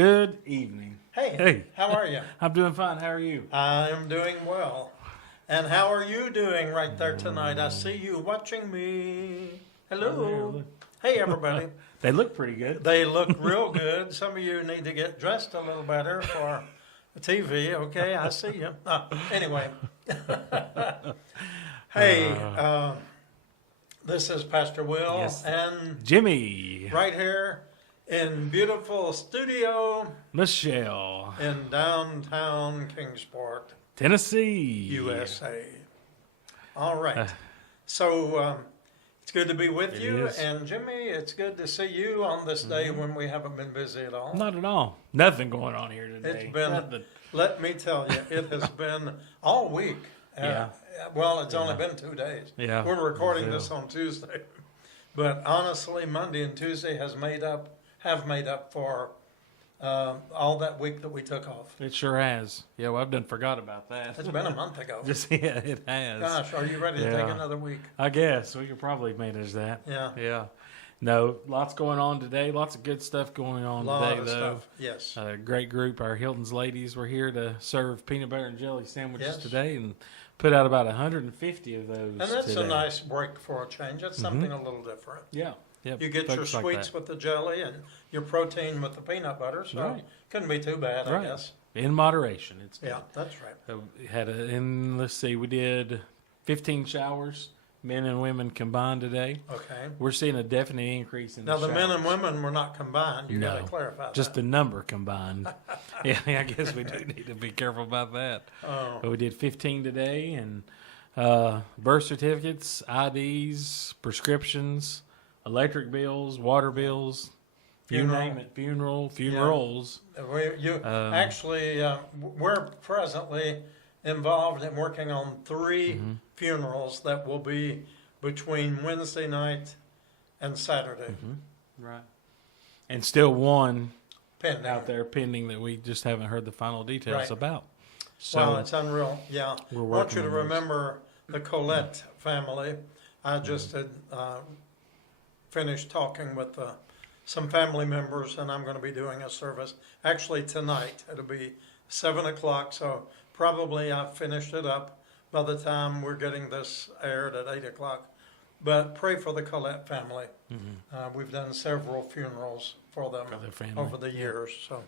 Good evening. Hey, how are you? I'm doing fine. How are you? I am doing well. And how are you doing right there tonight? I see you watching me. Hello. look. Hey, everybody. They look pretty good. They look real good. Some of you need to get dressed a little better for TV. Okay, I see you. Anyway. Hey, this is Pastor Will Yes. and Jimmy. right here in beautiful studio Michelle. in downtown Kingsport, Tennessee. USA. All right. So it's good to be with It you. is. And Jimmy, it's good to see you on this day when we haven't been busy at all. Not at all. Nothing going on here today. It's been, Nothing. let me tell you, it has been all week. Yeah. Well, it's only been 2 days. Yeah. We're recording Yeah. this on Tuesday. But honestly, Monday and Tuesday have made up for all that week that we took off. It sure has. Yeah, well, I've done forgot about that. It's been a month ago. Just yeah, it has. Gosh, are you ready to take Yeah. another week? I guess we could probably manage that. Yeah. Yeah. No, lots going on today. Lots of good stuff going A on lot today, of though. stuff. Yes. A great group. Our Hilton's ladies were here to serve peanut butter and jelly sandwiches Yes. today and put out about 150 of those. And that's today. a nice break for a change. That's something a little different. Yeah. Yep. You get your folks like sweets that. with the jelly and your protein with the peanut butter, so Right. couldn't be too bad, I Right. guess. In moderation. It's Yeah, that's right. We had let's see, we did 15 showers, men and women combined today. Okay. We're seeing a definite increase in Now the men showers. and women were not combined. You got No, to clarify just that. the number combined. Yeah, I guess we do need to be careful about that. Oh, But we did 15 today, and birth certificates, IDs, prescriptions, electric bills, water bills, Funeral. you name it, funerals. actually, we're presently involved in working on 3 Mm-hmm. funerals that will be between Wednesday night and Saturday. Right. And still one Pending. out there pending that we just haven't heard the final details Right. about. So Well, it's unreal. Yeah. we're I want working you to on those. remember the Colette family. I just had finished talking with some family members, and I'm going to be doing a service actually tonight. It'll be 7 o'clock, so probably I've finished it up by the time we're getting this aired at 8 o'clock. But pray for the Colette family. We've done several funerals for them For their family. over the years, so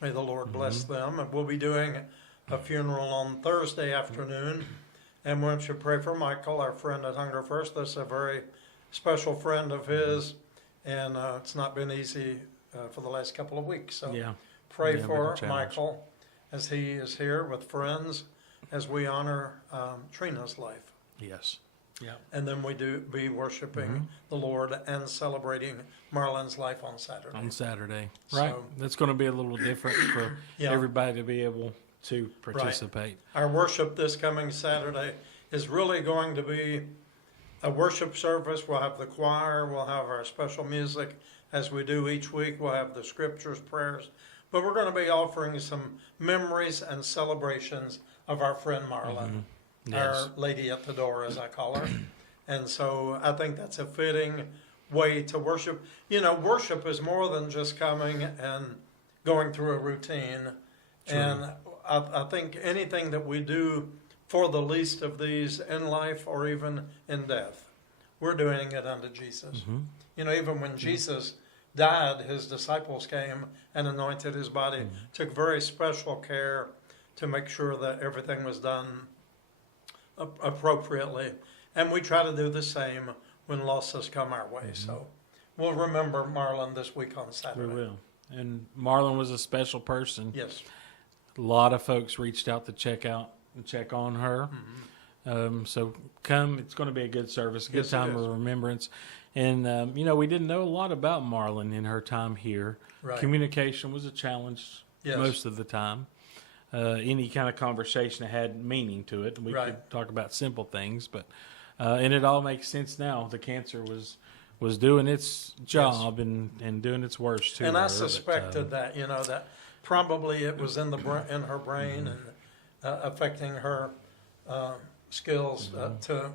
may the Lord bless them. And we'll be doing a funeral on Thursday afternoon. And we should pray for Michael, our friend at Hunger First. That's a very special friend of his, and it's not been easy for the last couple of weeks. So Yeah. pray Yeah, been a for challenge. Michael as he is here with friends as we honor Trina's life. Yes. Yeah. And then we do be worshiping the Lord and celebrating Marlon's life on Saturday. On Saturday. Right. So- That's going to be a little different for Yeah. everybody to be able to participate. Our worship this coming Saturday is really going to be a worship service. We'll have the choir, we'll have our special music as we do each week. We'll have the scriptures, prayers, but we're going to be offering some memories and celebrations of our friend Marlon, Yes. our lady at the door, as I call her. And so I think that's a fitting way to worship. You know, worship is more than just coming and going through a routine. True. And I think anything that we do for the least of these in life or even in death, we're doing it unto Jesus. You know, even when Jesus died, his disciples came and anointed his body, took very special care to make sure that everything was done appropriately. And we try to do the same when losses come our way. So we'll remember Marlon this week on Saturday. We will. And Marlon was a special person. Yes. A lot of folks reached out to check on her. So come. It's going to be a good service, a good Yes, it time is. of remembrance. And, we didn't know a lot about Marlon in her time here. Right. Communication was a challenge Yes. most of the time. Any kind of conversation that had meaning to it. We Right. could talk about simple things, but and it all makes sense now. The cancer was doing its job and doing its worst to And her. I but, suspected that, that probably it was in in her brain and affecting her skills to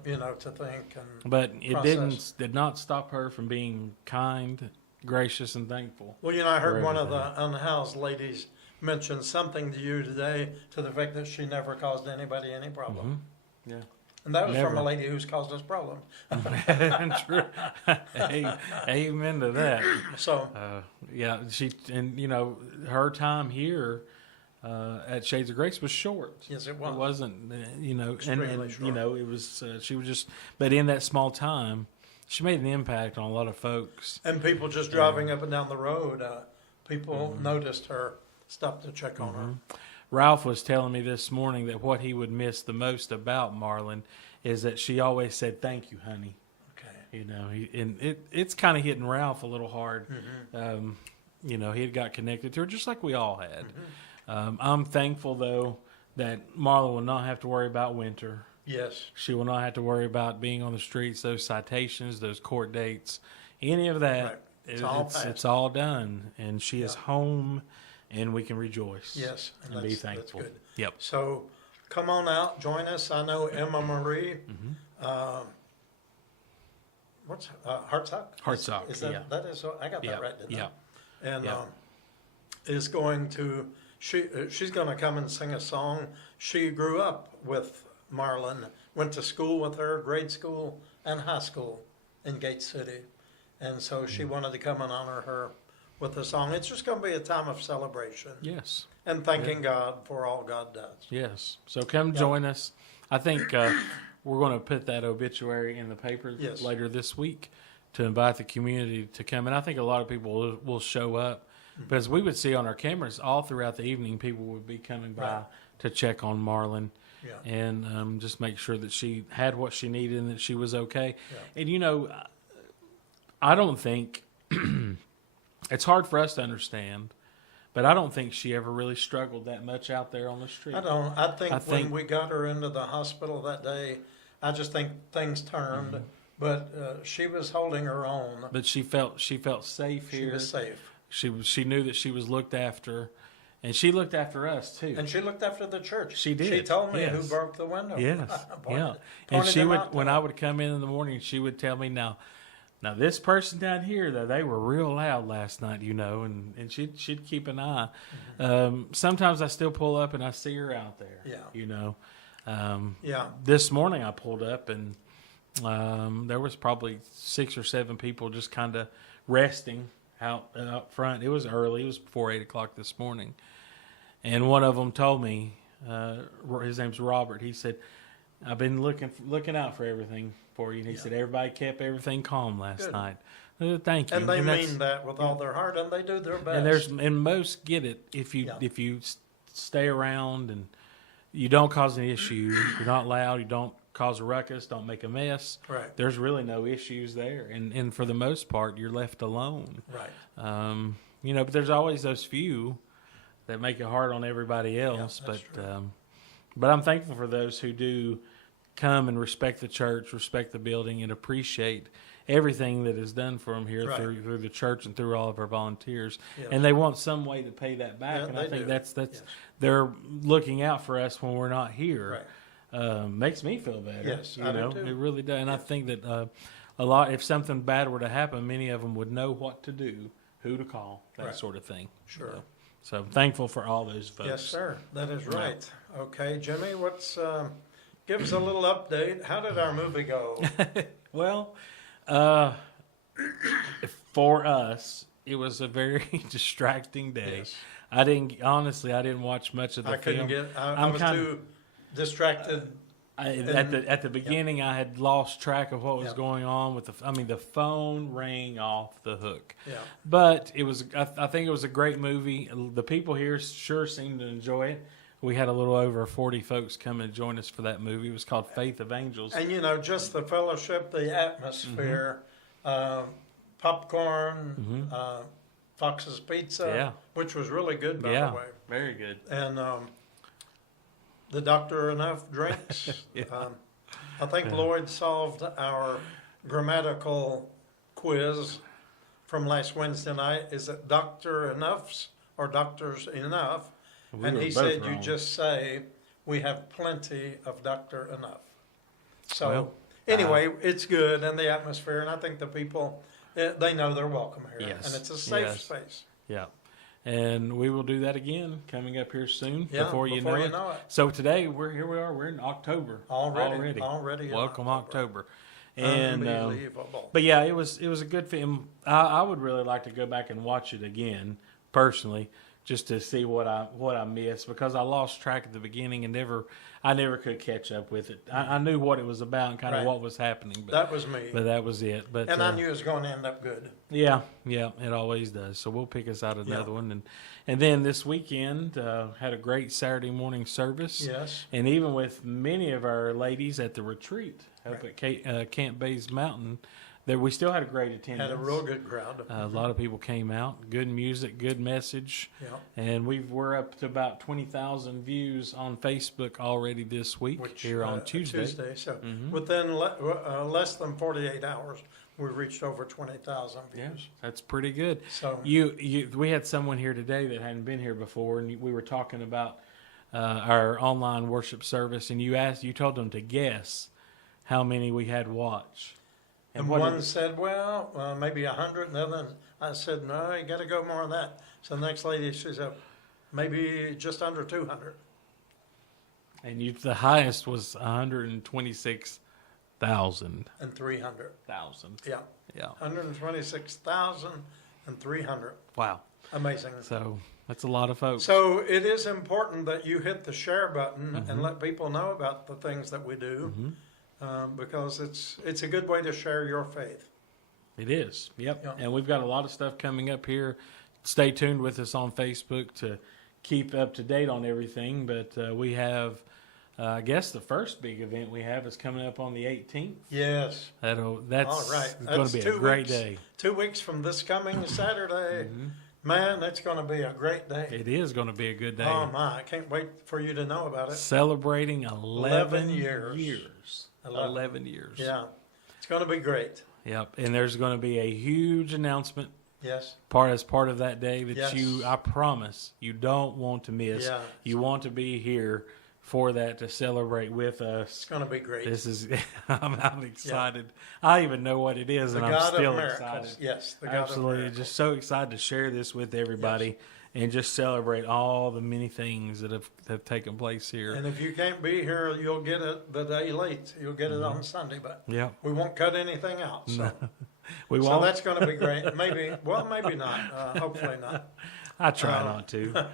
think and But it process. did not stop her from being kind gracious and thankful. Well, I heard For one of everything. the unhoused ladies mention something to you today to the fact that she never caused anybody any problem. Yeah. And that was from a Never. lady who's caused us problems. True. Amen to that. So, Yeah, her time here at Shades of Grace was short. yes, it It was. wasn't, Extremely and short. it was. She was just, but in that small time, she made an impact on a lot of folks. And people just driving up and down the road, people Mm-hmm. noticed her, stopped to check on her. Ralph was telling me this morning that what he would miss the most about Marlon is that she always said, "Thank you, honey." Okay. It's kind of hitting Ralph a little hard. Mm-hmm. He had got connected to her just like we all had. I'm thankful though that Marlon will not have to worry about winter. Yes. She will not have to worry about being on the streets, those citations, those court dates, any of that. Right. It's all past. It's all done, and she is Yeah. home, and we can rejoice. Yes. and be That's thankful. good. Yep. So come on out, join us. I know Emma Marie, what's Hartsock? Hartsock, Is that, yeah. that is, I got Yeah. that right, didn't I? Yeah. And Yeah. is going to, she's going to come and sing a song. She grew up with Marlon, went to school with her, grade school and high school in Gate City. And so she wanted to come and honor her with a song. It's just going to be a time of celebration Yes. and thanking God for all God does. Yes. So come join us. I think we're going to put that obituary in the paper Yes. later this week to invite the community to come. And I think a lot of people will show up. But as we would see on our cameras, all throughout the evening, people would be coming by Right. to check on Marlon Yeah. and just make sure that she had what she needed and that she was okay. Yeah. And, I don't think it's hard for us to understand, but I don't think she ever really struggled that much out there on the street. I think I when think- we got her into the hospital that day, I just think things turned. Mm-hmm. But she was holding her own. But she felt safe She here. was safe. She knew that she was looked after, and she looked after us too. And she looked after the church. She did, She told me who yes. broke the window. Yes, Pointed- yeah. And pointed she them would, out to when her. I would come in the morning, she would tell me, now this person down here, though, they were real loud last night, and she'd keep an eye. Sometimes I still pull up and I see her out there. Yeah. Yeah. This morning I pulled up and there was probably 6 or 7 people just kind of resting out front. It was early. It was before 8 o'clock this morning. And one of them told me, his name's Robert. He said, "I've been looking out for everything for you." And he said, "Everybody kept everything calm last Good. night." Thank you. And they that's- mean that with all their heart, and they do their best. and most get it if you Yeah. stay around and you don't cause an issue. You're not loud. You don't cause a ruckus. Don't make a mess. Right. There's really no issues there, and for the most part, you're left alone. Right. But there's always those few that make it hard on everybody else. that's But I'm thankful for those who do come and respect the church, respect the building, and appreciate everything that is done for them here Right. through the church and through all of our volunteers. Yes. And they want some way to pay that back. Yeah, and I they think do. that's Yes. they're looking out for us when we're not here. Right. Makes me feel better. Yes, I do too. It really does. And I Yeah. think that a lot, if something bad were to happen, many of them would know what to do, who to call, that Right. sort of thing. Sure. So I'm thankful for all those folks. Yes, sir. That is right. Okay, Jimmy, give us a little update. How did our movie go? Well, for us, it was a very distracting day. Yes. I didn't watch much of the I couldn't film. I I'm was kinda- too distracted. At the beginning, I had lost track of what was Yeah. going on with the phone rang off the hook. Yeah. But it was, I think it was a great movie. The people here sure seemed to enjoy it. We had a little over 40 folks come and join us for that movie. It was called Faith of Angels. And just the fellowship, the atmosphere, popcorn, Fox's Pizza, Yeah. which was really good, by Yeah, the way. very good. And the Doctor Enough drinks. Yeah. I think Lloyd solved our grammatical quiz from last Wednesday night. Is it Doctor Enough's or Doctors Enough? We And were he both said, you wrong. just say, we have plenty of Doctor Enough. So Well, anyway, it's good and the atmosphere, and I think the people they know they're welcome here, Yes. and it's a safe Yes. space. Yeah. And we will do that again coming up here soon. Yeah, before you know it. So today we're in October Already in Welcome October. October. And Unbelievable. but yeah, it was a good film. I would really like to go back and watch it again personally, just to see what I missed, because I lost track at the beginning and I never could catch up with it. I knew what it was about and kind of Right. what was happening, but That was me. that was it. But And I knew it was going to end up good. yeah, it always does. So we'll pick us out another one, and then this weekend had a great Saturday morning service. Yes. And even with many of our ladies at the retreat up at Camp Bays Mountain, that we still had a great attendance. Had a real good crowd. A lot of people came out. Good music, good message. Yeah. And we're up to about 20,000 views on Facebook already this week, here on Tuesday. So within less than 48 hours, we reached over 20,000 views. Yeah, that's pretty good. So We had someone here today that hadn't been here before, and we were talking about our online worship service, and you told them to guess how many we had watch. and what one did- said, well, maybe 100, and then I said, no, you got to go more than that. So the next lady, she said, maybe just under 200. And the highest was 126,000. And 300. Yeah. Yeah. 126,300. Wow. Amazing. So that's a lot of folks. So it is important that you hit the share button and let people know about the things that we do, because it's a good way to share your faith. It is. Yep. Yeah. And we've got a lot of stuff coming up here. Stay tuned with us on Facebook to keep up to date on everything. But we have, I guess, the first big event we have is coming up on the 18th. Yes. That's All right. going That's to be 2 a great weeks. day. 2 weeks from this coming Saturday. Man, that's going to be a great day. It is going to be a good day. Oh, my. I can't wait for you to know about it. Celebrating 11 years. 11 years. Yeah. It's going to be great. Yep. And there's going to be a huge announcement Yes. as part of that day that Yes. I promise, you don't want to miss. Yeah. You want to be here for that, to celebrate with us. It's going to be great. This is, I'm excited. I even know what it is, The and I'm God still of miracles. excited. Yes. The God Absolutely. of miracles. Just so excited to share this with everybody and just celebrate all the many things that have taken place here. And if you can't be here, you'll get it the day late. You'll get it on Sunday, but Yeah. we won't cut anything out. So, We so won't. that's going to be great. Maybe not. Hopefully not. I try not to.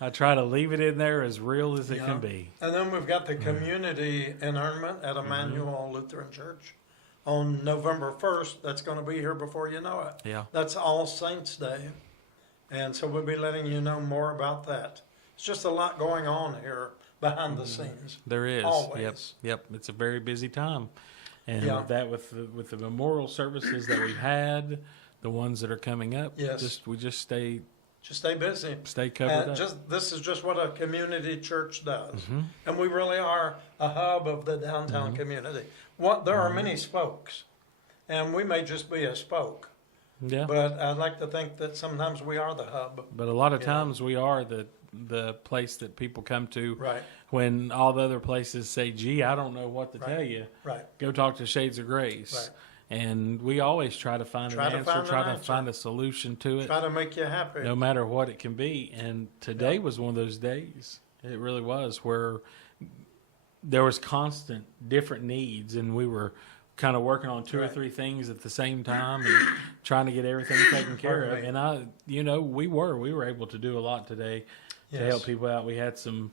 I try to leave it in there as real as it Yeah. can be. And then we've got the community internment at Emmanuel Lutheran Church on November 1st. That's going to be here before you know it. Yeah. That's All Saints Day. And so we'll be letting you know more about that. It's just a lot going on here behind the scenes. There is. Always. Yep. It's a very busy time. And Yeah. with the memorial services that we've had, the ones that are coming up, Yes. we just stay Just stay busy. covered up. This is just what a community church does. Mm-hmm. And we really are a hub of the downtown community. There are many spokes, and we may just be a spoke. Yeah. But I'd like to think that sometimes we are the hub. But a lot of Yeah. times we are the place that people come to Right, when all the other places say, gee, I don't know what to Right. tell you. right. Go talk to Shades of Grace. Right. And we always try to find Try an to answer, find an try to answer. find a solution to it, Try to make you happy. no matter what it can be. And today was one of those days. It really was, where there was constant different needs, and we were kind of working on two or Right. three things at the same time and trying to get everything taken care of. Pardon me. And we were able to do a lot today to Yes. help people out. We had some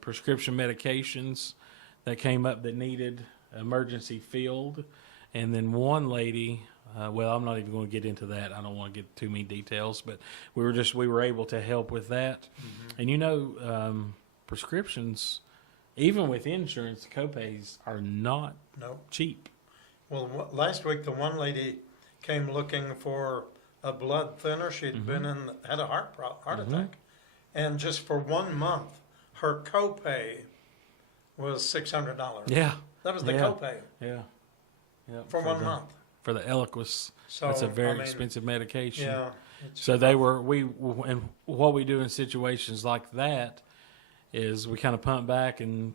prescription medications that came up that needed emergency filled. And then one lady, I'm not even going to get into that. I don't want to get too many details, but we were able to help with that. And prescriptions, even with insurance, the copays are not No. cheap. Well, last week the one lady came looking for a blood thinner. She'd had a heart attack, and just for 1 month, her copay was $600. Yeah. That was the Yeah. copay Yeah. for 1 month. For the Eliquis, So that's a very I mean, expensive medication. Yeah. So and what we do in situations like that is we kind of punt back and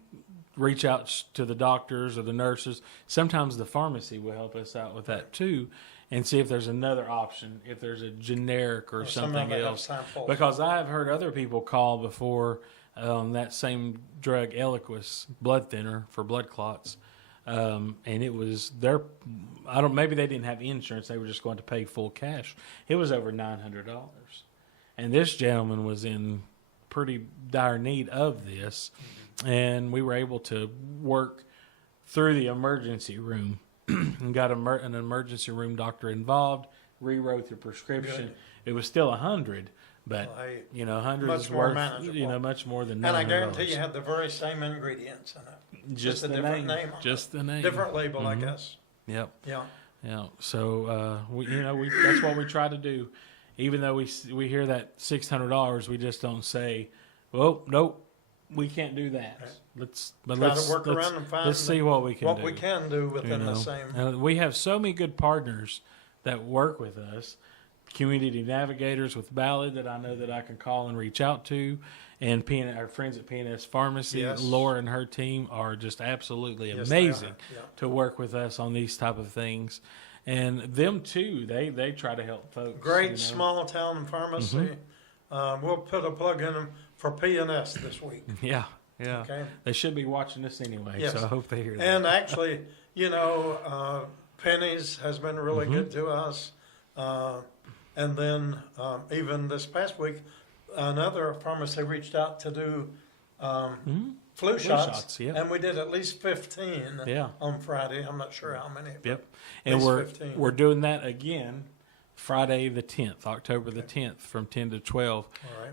reach out to the doctors or the nurses. Sometimes the pharmacy will help us out with that too. and see if there's another option, if there's a generic or Some of something them have else. samples. Because I have heard other people call before that same drug, Eliquis, blood thinner for blood clots. And it was maybe they didn't have insurance. They were just going to pay full cash. It was over $900. And this gentleman was in pretty dire need of this. And we were able to work through the emergency room and got an emergency room doctor involved, rewrote the prescription. Good. It was still $100, but Well, hey, 100 much is more worth manageable. much more than $900. And I guarantee you have the very same ingredients in it. just a the different name, name on just the name, Different label, I Mhm. guess. Yep. Yeah. Yeah. So we that's what we try to do. Even though we hear that $600, we just don't say, "Well, nope, we can't do that." Right. Let's Work around and find let's see what we can what do. we can do you within know. the same. And we have so many good partners that work with us. Community navigators with Ballad that I know that I can call and reach out to, and our friends at PNS Pharmacy, Yes. Laura and her team are just absolutely Yes, they amazing are. Yeah. to work with us on these type of things. And them too, they try to help folks. Great small town pharmacy. We'll put a plug in them for PNS this week. Yeah, yeah. Okay. They should be watching this anyway, Yes. so I hope they hear that. And actually, Penny's has been really Mm-hmm. good to us. And then even this past week, another pharmacy reached out to do flu shots. yeah. And we did at least 15 Yeah. on Friday. I'm not sure how many. but Yep. at And least 15. we're doing that again Friday the 10th, October the 10th from 10 to 12.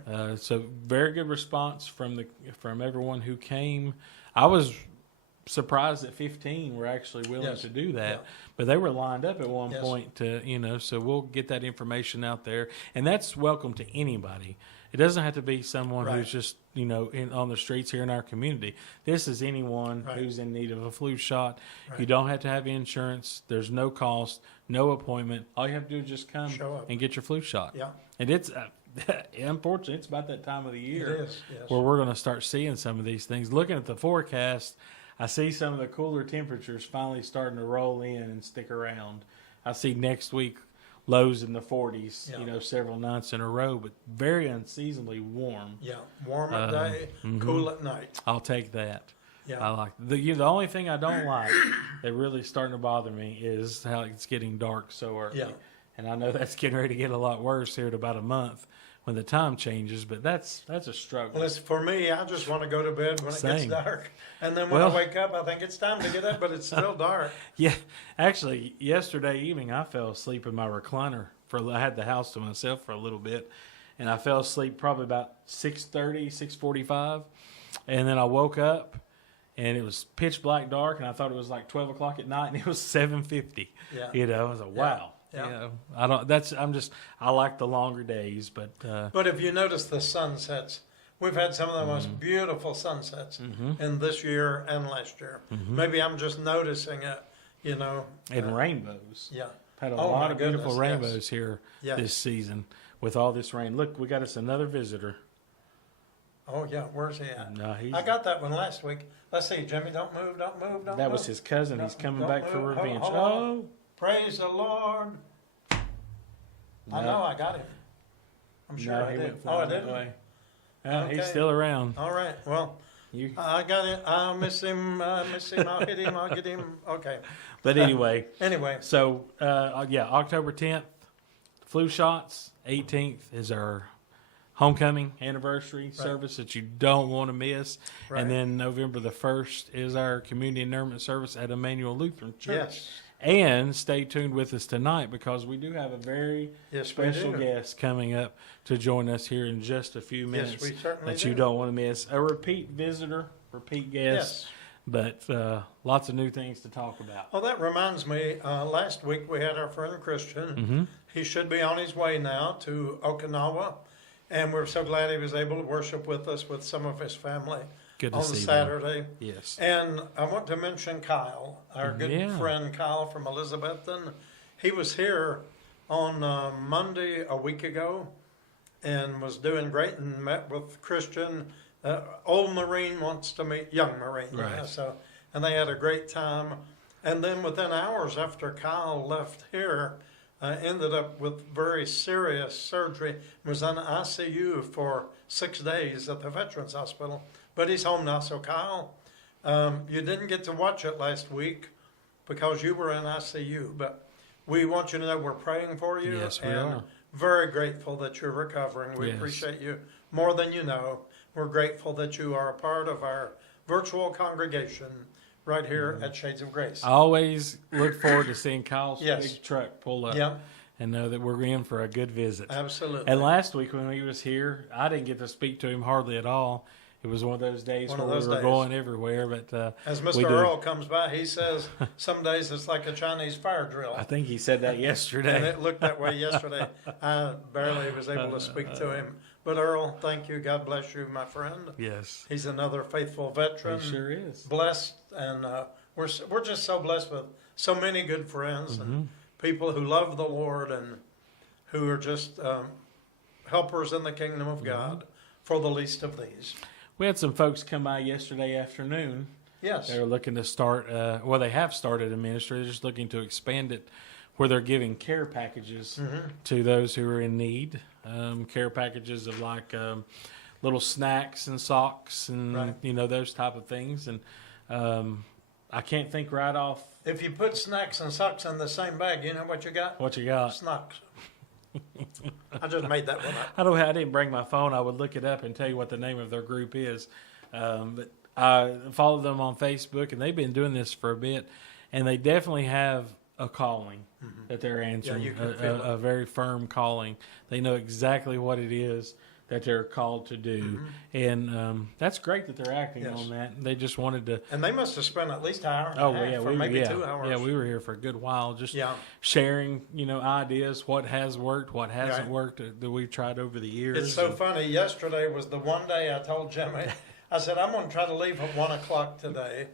All right. So very good response from everyone who came. I was surprised that 15 were actually willing Yes. to do that, Yeah. but they were lined up at one Yes. point to, so we'll get that information out there, and that's welcome to anybody. It doesn't have to be someone Right. who's just, on the streets here in our community. This is anyone Right. who's in need of a flu shot. Right. You don't have to have insurance. There's no cost, no appointment. All you have to do is just come Show up. and get your flu shot. Yeah, And it's, unfortunately, it's about that time of the it year is. Yes. where we're going to start seeing some of these things. Looking at the forecast, I see some of the cooler temperatures finally starting to roll in and stick around. I see next week lows in the 40s, Yeah. several nights in a row, but very unseasonably warm. Yeah, warm at day, cool at night. I'll take that. Yeah. I like the only thing I don't like that really is starting to bother me is how it's getting dark so early. Yeah. And I know that's getting ready to get a lot worse here in about a month when the time changes, but that's a struggle. Well, it's for me. I just want to go to bed when it gets Same. dark, and then when Well- I wake up, I think it's time to get up, but it's still dark. Yeah, actually, yesterday evening I fell asleep in my recliner. I had the house to myself for a little bit, and I fell asleep probably about 6:30, 6:45, and then I woke up, and it was pitch black dark, and I thought it was like 12 o'clock at night, and it was 7:50. Yeah. I was like, wow. Yeah. I like the longer days, but But if you notice the sunsets, we've had some of the most beautiful sunsets in this year and last year. Maybe I'm just noticing it, and rainbows. Yeah. Had a Oh, lot my of beautiful goodness, rainbows here Yes. this season with all this rain. Look, we got us another visitor. Oh, yeah. Where's he at? No, I got that one last week. Let's see, Jimmy. Don't move. Don't move. Don't that move. was his cousin. He's Don't- coming don't back for move. revenge. Hold on. Praise the Lord. I No. know I got him. I'm sure No, I he did. went Oh, I flying that didn't? way. Okay. He's still around. All right. Well, You, I got it. I'll miss him. I'll hit him. I'll get him. Okay. but anyway, Anyway, so October 10th, flu shots. 18th is our homecoming anniversary service that you don't want to miss. Right. And then November the 1st is our community announcement service at Emmanuel Lutheran Church. yes. And stay tuned with us tonight because we do have a very Yes, we special do. guest coming up to join us here in just a few minutes Yes, we certainly that do. you don't want to miss. A repeat visitor, repeat guest, Yes. but lots of new things to talk about. Oh, that reminds me. Last week we had our friend Christian. Mm-hmm. He should be on his way now to Okinawa, and we're so glad he was able to worship with us with some of his family Good to on see them. Saturday. Yes. And I want to mention Kyle, our good Yeah. friend Kyle from Elizabethton. He was here on Monday a week ago and was doing great and met with Christian. Old Marine wants to meet young Marine. Right. And they had a great time. And then within hours after Kyle left here, ended up with very serious surgery, was in ICU for 6 days at the Veterans Hospital, but he's home now. So Kyle, you didn't get to watch it last week because you were in ICU, but we want you to know we're praying for you. Yes, we and are. very grateful that you're recovering. We Yes. appreciate you more than you know. We're grateful that you are a part of our virtual congregation right here Mm-hmm. at Shades of Grace. I always look forward to seeing Kyle's Yes. big truck pull up Yeah, and know that we're in for a good visit. absolutely. And last week when he was here, I didn't get to speak to him hardly at all. It was one of those days One where of those we were days. going everywhere. But As we Mr. do. Earl comes by, he says some days it's like a Chinese fire drill. I think he said that And yesterday. it looked that way yesterday. I barely was able to speak to him. But Earl, thank you. God bless you, my friend. Yes, He's another faithful he veteran. sure is. Blessed, and we're just so blessed with so many good friends Mm-hmm. and people who love the Lord and who are just helpers in the kingdom Mm-hmm. of God for the least of these. We had some folks come by yesterday afternoon. Yes. They're looking to start, well, they have started a ministry. They're just looking to expand it where they're giving care packages Mm-hmm. to those who are in need. Care packages of like little snacks and socks and, Right. you know, those type of things. And I can't think right off If you put snacks and socks in the same bag, you know what you got? what you got. Snacks. I just made that one up. I didn't bring my phone. I would look it up and tell you what the name of their group is. But I follow them on Facebook, and they've been doing this for a bit, and they definitely have a calling that they're answering, you can feel a very firm calling. They know exactly what it is that they're called to do, and that's great that they're acting Yes. on that. They just wanted to. And they must have spent at least an hour and Oh a half, yeah, or maybe 2 hours. yeah, we were here for a good while, just Yeah. sharing, you know, ideas, what has worked, what hasn't Right. worked that we've tried over the years. It's so and- funny. Yesterday was the one day I told Jimmy, I said, I'm going to try to leave at 1 o'clock today.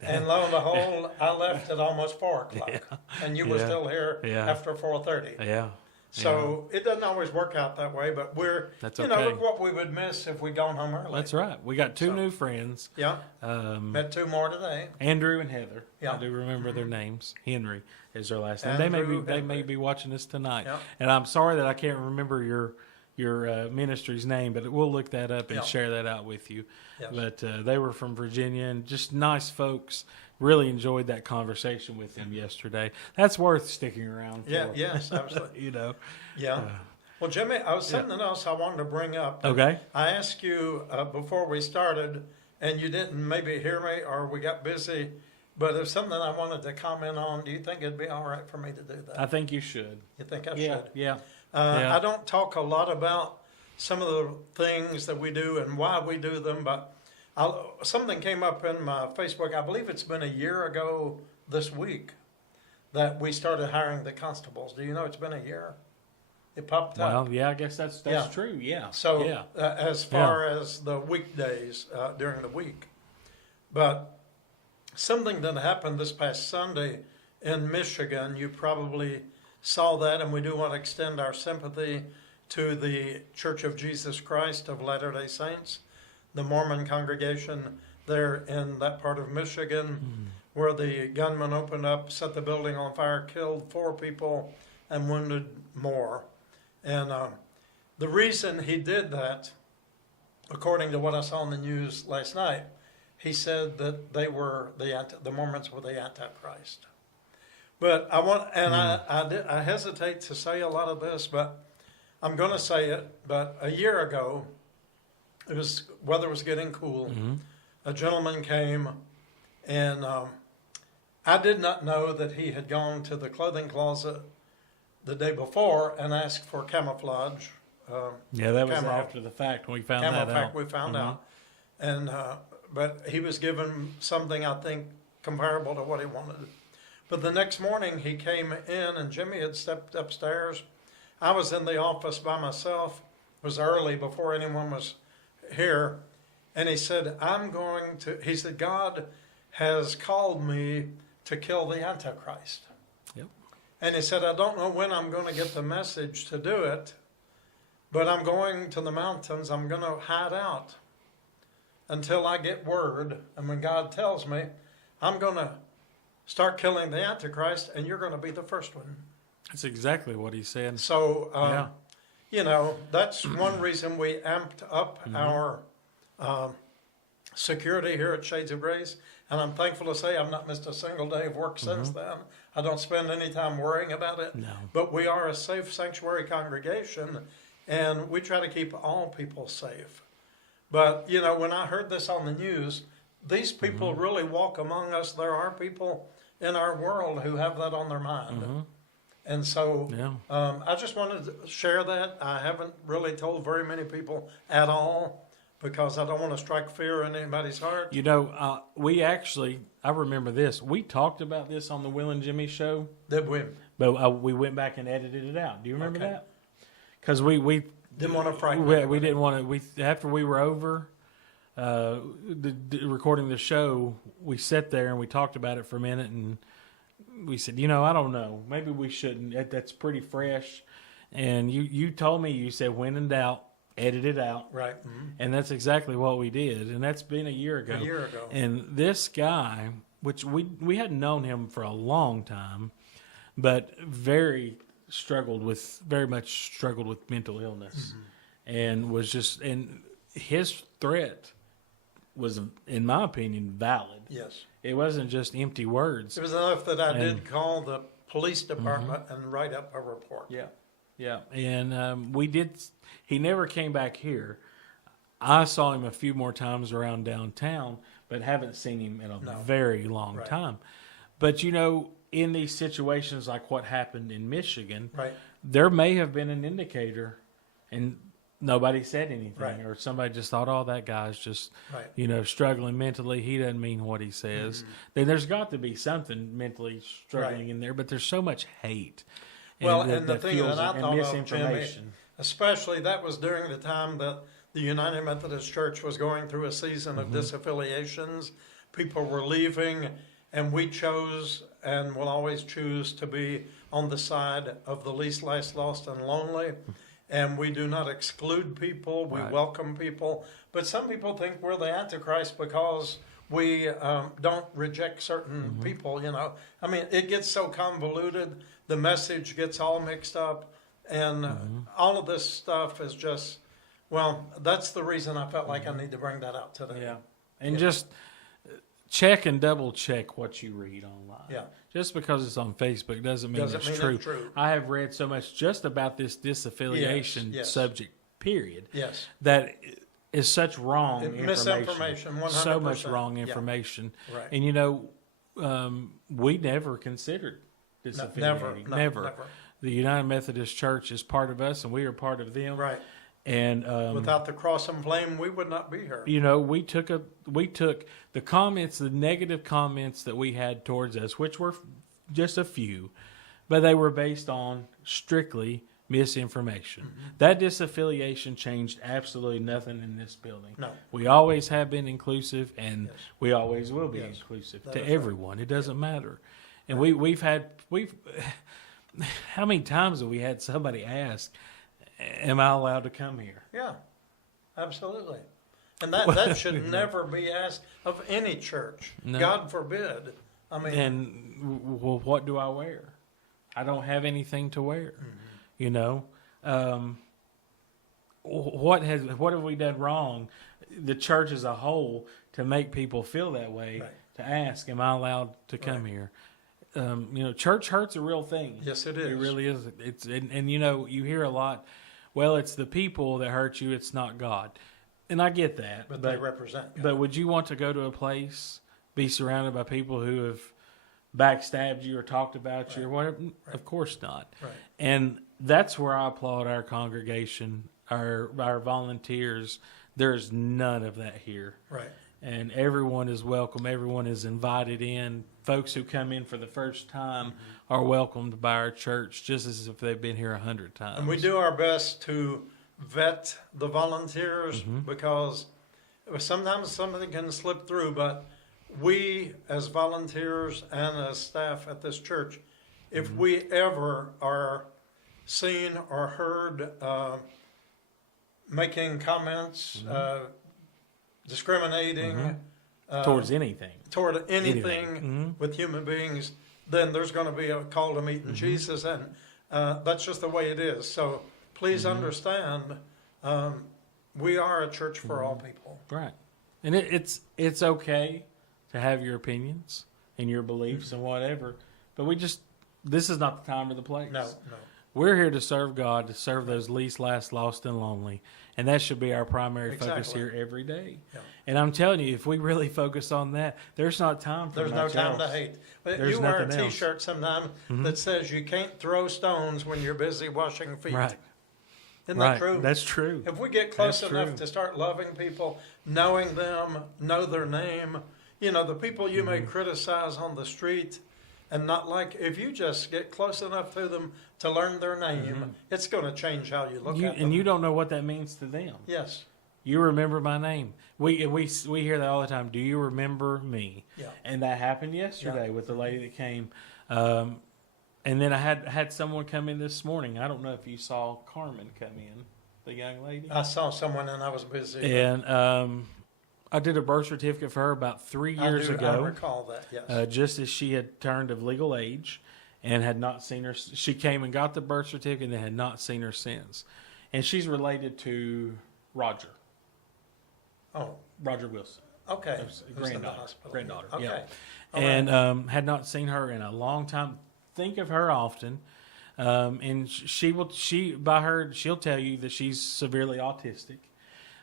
And lo and behold, I left at almost 4 o'clock. And you were Yeah. still here Yeah. after 4:30. Yeah. So it doesn't always work out that way, but That's you know, okay. look what we would miss if we'd gone home early. That's right. We got two So- new friends, Yeah, met 2 more today. Andrew and Heather. Yeah. I do remember their names. Henry is their last name. Andrew, They may Henry. be watching us tonight. Yeah. And I'm sorry that I can't remember your ministry's name, but we'll look that up and Yeah. share that out with you. Yes. But they were from Virginia and just nice folks. Really enjoyed that conversation with them yesterday. That's worth sticking around for. Yeah, yes, absolutely. You know. Yeah. Well, Jimmy, I was something else I wanted to bring up. Okay. I asked you before we started, and you didn't maybe hear me, or we got busy. But there's something I wanted to comment on. Do you think it'd be all right for me to do that? I think you should. You think I Yeah. should? Yeah. Yeah. I don't talk a lot about some of the things that we do and why we do them, but something came up in my Facebook. I believe it's been a year ago this week that we started hiring the constables. Do you know it's been a year? It popped up. Well, yeah, I guess that's Yeah. true. Yeah. So yeah. as far as the weekdays during the week, but something that happened this past Sunday in Michigan, you probably saw that, and we do want to extend our sympathy to the Church of Jesus Christ of Latter-day Saints, the Mormon congregation there in that part of Michigan, where the gunman opened up, set the building on fire, killed 4 people, and wounded more. And the reason he did that, according to what I saw in the news last night, he said that they were the Mormons were the Antichrist. But I want, and I hesitate to say a lot of this, but I'm going to say it. But a year ago, weather was getting cool. A gentleman came, and I did not know that he had gone to the clothing closet the day before and asked for camouflage. Yeah, that was Camo. after the fact when we found Camo that fact out. we found out. And but he was given something, I think, comparable to what he wanted. But the next morning he came in, and Jimmy had stepped upstairs. I was in the office by myself. It was early before anyone was here. And he said, he said, God has called me to kill the Antichrist. Yep. And he said, I don't know when I'm going to get the message to do it, but I'm going to the mountains. I'm going to hide out until I get word. And when God tells me, I'm going to start killing the Antichrist, and you're going to be the first one. That's exactly what he said. So, Yeah. you know, that's one reason we amped up our security here at Shades of Grace. And I'm thankful to say I've not missed a single day of work since then. I don't spend any time worrying about it. No. But we are a safe sanctuary congregation, and we try to keep all people safe. But, you know, when I heard this on the news, these people really walk among us. There are people in our world who have that on their mind. And so Yeah. I just wanted to share that. I haven't really told very many people at all because I don't want to strike fear in anybody's heart. You know, we actually, I remember this. We talked about this on the Will and Jimmy show, Did we? but we went back and edited it out. Do you remember Okay. that? Because we Didn't want to frighten we didn't want to. We after we were over recording the show, we sat there and we talked about it for a minute, and we said, you know, I don't know, maybe we shouldn't. That's pretty fresh. And you told me, you said, when in doubt, edit it out. Right. And that's exactly what we did. And that's been a year ago. A year ago. And this guy, which we hadn't known him for a long time, but very much struggled with mental illness, and was just, and his threat was, in my opinion, valid. Yes. It wasn't just empty words. It was enough that I And- did call the police department and write up a report. Yeah, yeah, and we did. He never came back here. I saw him a few more times around downtown, but haven't seen him in a No. very long Right. time. But you know, in these situations like what happened in Michigan, Right. there may have been an indicator, and nobody said anything, Right. or somebody just thought, "Oh, that guy's just, Right. you know, struggling mentally. He doesn't mean what he says." Then there's got to be something mentally struggling Right. in there, but there's so much hate. Well, and the thing fuels that I it, and thought of, misinformation. Jimmy, especially that was during the time that the United Methodist Church was going through a season of disaffiliations. People were leaving, and we chose and will always choose to be on the side of the least, last, lost, and lonely. And we do not exclude people. We Right. welcome people. But some people think we're the Antichrist because we don't reject certain people, you know. I mean, it gets so convoluted. The message gets all mixed up. And all of this stuff is just, well, that's the reason I felt like I need to bring that out today. Yeah, and just check and double check what you read online. Yeah. Just because it's on Facebook doesn't mean, Doesn't it's, mean true. it's true. I have read so much just about this disaffiliation Yes. subject, period, Yes. that is such wrong information. Misinformation, 100%. So much wrong Yeah. information. Right. And you know, we never considered disaffiliating. Never. The United Methodist Church is part of us, and we are part of them. Right. And Without the cross and flame, we would not be here. you know, we took the comments, the negative comments that we had towards us, which were just a few, but they were based on strictly misinformation. That disaffiliation changed absolutely nothing in this building. No. We always have been inclusive, and Yes. we always will be Yes. inclusive That to is right. everyone. It doesn't matter. And we've how many times have we had somebody ask, "Am I allowed to come here?" Yeah, absolutely. And that should never be asked of any church. No. God forbid. I mean, And well, what do I wear? I don't have anything to wear. You know, what have we done wrong, the church as a whole, to make people feel that way? Right. To ask, "Am I allowed to come here?" You know, church hurt's a real thing. yes, it is. It really is. It's and you know, you hear a lot. Well, it's the people that hurt you. It's not God, and I get that. But they represent God. But would you want to go to a place, be surrounded by people who have backstabbed you or talked about you or whatever? Of course not. Right. And that's where I applaud our congregation, our volunteers. There's none of that here. Right. And everyone is welcome. Everyone is invited in. Folks who come in for the first time are welcomed by our church just as if they've been here 100 times. And we do our best to vet the volunteers because sometimes something can slip through, but we as volunteers and as staff at this church, if we ever are seen or heard making comments, discriminating towards anything. toward anything Anything. with human beings, then there's going to be a call to meet in Jesus. And That's just the way it is. So please understand, we are a church for all people. Right. And it's okay to have your opinions and your beliefs and whatever, but this is not the time or the place. No. We're here to serve God, to serve those least, last, lost, and lonely. And that should be our primary focus Exactly. here every day. Yeah. And I'm telling you, if we really focus on that, there's not time for There's no much time else. to hate. But There's you wear a nothing else. T-shirt sometime that says you can't throw stones when you're busy washing feet. Right. Isn't Right. that true? That's true. If we get close That's enough true. to start loving people, knowing them, know their name, the people you Mm-hmm. may criticize on the street and not like, if you just get close enough to them to learn their name, it's going to change how you look at them. And you don't know what that means to them. Yes. You remember my name. We hear that all the time. Do you remember me? Yeah. And that happened yesterday with the lady that came. And then I had someone come in this morning. I don't know if you saw Carmen come in, the young lady. I saw someone and I was busy. And I did a birth certificate for her about 3 years I ago. recall that, yes. Just as she had turned of legal age and had not seen her. She came and got the birth certificate and then had not seen her since. And she's related to Roger Wilson. Okay. Who's a Who's in the granddaughter. hospital. Granddaughter, Okay. yeah. All And right. had not seen her in a long time. Think of her often. And she'll tell you that she's severely autistic.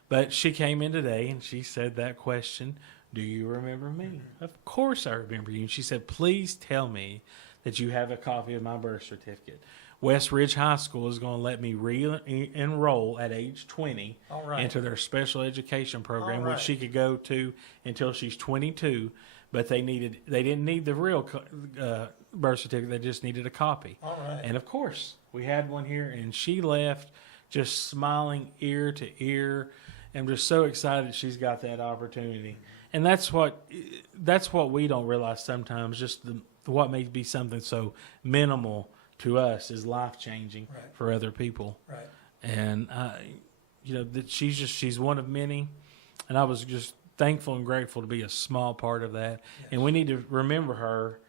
But she came in today and she said that question, do you remember me? Of course I remember you. And she said, please tell me that you have a copy of my birth certificate. West Ridge High School is going to let me re-enroll at age 20 All right. into their special education program, All right. which she could go to until she's 22. But they didn't need the real birth certificate. They just needed a copy. All right. And of course, we had one here, and she left just smiling ear to ear. I'm just so excited she's got that opportunity. And that's what we don't realize sometimes. Just what may be something so minimal to us is life changing Right. for other people. Right. And that she's one of many, and I was just thankful and grateful to be a small part of that. Yes. And we need to remember her.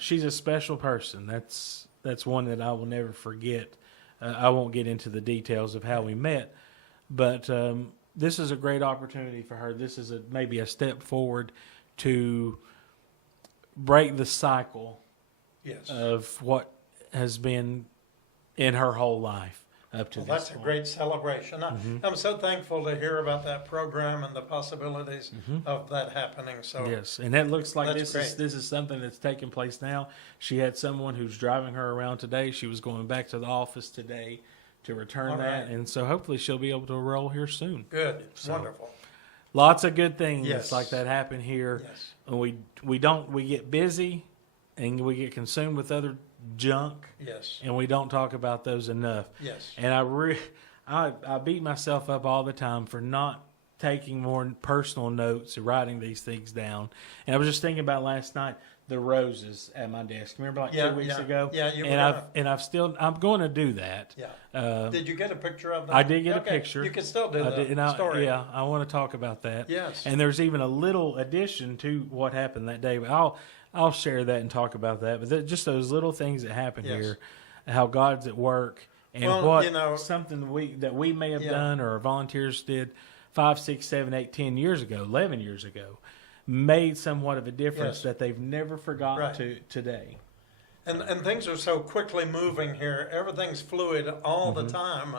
She's a special person. That's one that I will never forget. I won't get into the details of how we met, but this is a great opportunity for her. This is maybe a step forward to break the cycle Yes. of what has been in her whole life up to Well, this that's a point. great celebration. I'm so thankful to hear about that program and the possibilities of that happening. So Yes, and that looks like That's this is something that's taking place now. She had someone who's driving her around today. She was going back to the office today to return All that, right. and so hopefully she'll be able to enroll here soon. good, So- wonderful. Lots of good things Yes. like that happen here. Yes. And we get busy and we get consumed with other junk, Yes. and we don't talk about those enough. Yes. And I beat myself up all the time for not taking more personal notes and writing these things down. And I was just thinking about last night, the roses at my desk. Remember like Yeah, 2 weeks yeah. ago? Yeah, you were I'm going to do that. Yeah. Did you get a picture of that? I did get a Okay, picture. You can still do I the did, and story. I want to talk about that. Yes. And there's even a little addition to what happened that day. But I'll share that and talk about that. But just those little things that happen Yes. here, how God's at work, and Well, something that we may have Yeah. done or our volunteers did 5, 6, 7, 8, 10 years ago, 11 years ago, made somewhat of a difference Yes. that they've never forgotten Right. to today. And things are so quickly moving here. Everything's fluid all Mm-hmm. the time.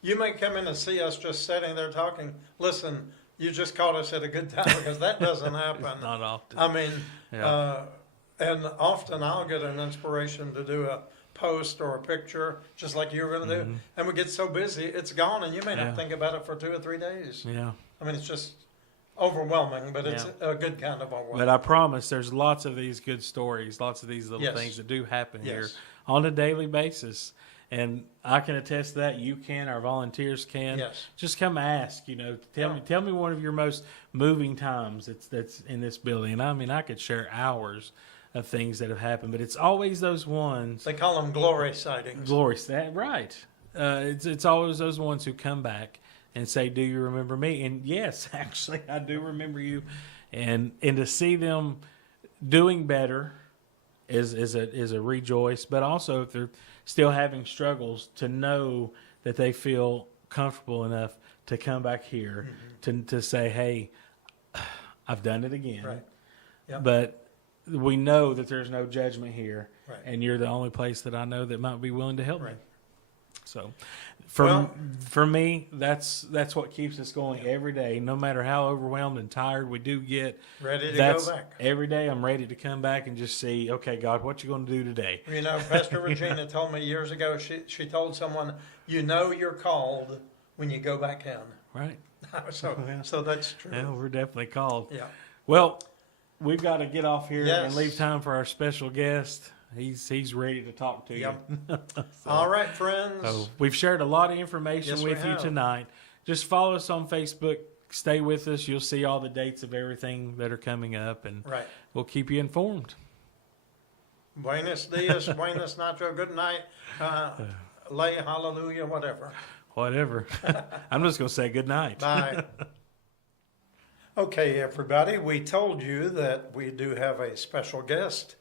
You may come in and see us just sitting there talking. Listen, you just caught us at a good time because that doesn't happen. Not often. I mean, Yeah. and often I'll get an inspiration to do a post or a picture, just like you were going to do. And we get so busy, it's gone, and you may Mm-hmm. Yeah. not think about it for 2 or 3 days. Yeah. I mean, it's just overwhelming, but it's Yeah. a good kind of overwhelming. But I promise there's lots of these good stories, lots of these little Yes. things that do happen here Yes. on a daily basis. And I can attest to that. You can, our volunteers can. Yes. Just come ask, tell me one of your most moving times that's in this building. And I mean, I could share hours of things that have happened, but it's always those ones. They call them glory sightings. Glorious, that right. It's always those ones who come back and say, "Do you remember me?" And yes, actually, I do remember you. And to see them doing better is a rejoice, but also if they're still having struggles, to know that they feel comfortable enough to come back here to say, hey, I've done it again. Right. Yep. But we know that there's no judgment here, Right. and you're the only place that I know that might be willing to help me. Right. So, Well- for me, that's what keeps us going every day. No matter how overwhelmed and tired we do get, Ready to that's go back. every day. I'm ready to come back and just see, okay, God, what you going to do today? You know, Pastor Regina told me years ago, she told someone, you know you're called when you go back in. Right? So that's true. Yeah, we're definitely called. Yeah. Well, we've got to get off here Yes. and leave time for our special guest. He's ready to talk to Yep. you. All right, friends. So we've shared a lot of information Yes, we with you have. tonight. Just follow us on Facebook. Stay with us. You'll see all the dates of everything that are coming up, and Right. we'll keep you informed. Buenos dias, buenos nacho, good night, lay hallelujah, whatever. Whatever. I'm just going to say good night. Bye. Okay, everybody, we told you that we do have a special guest.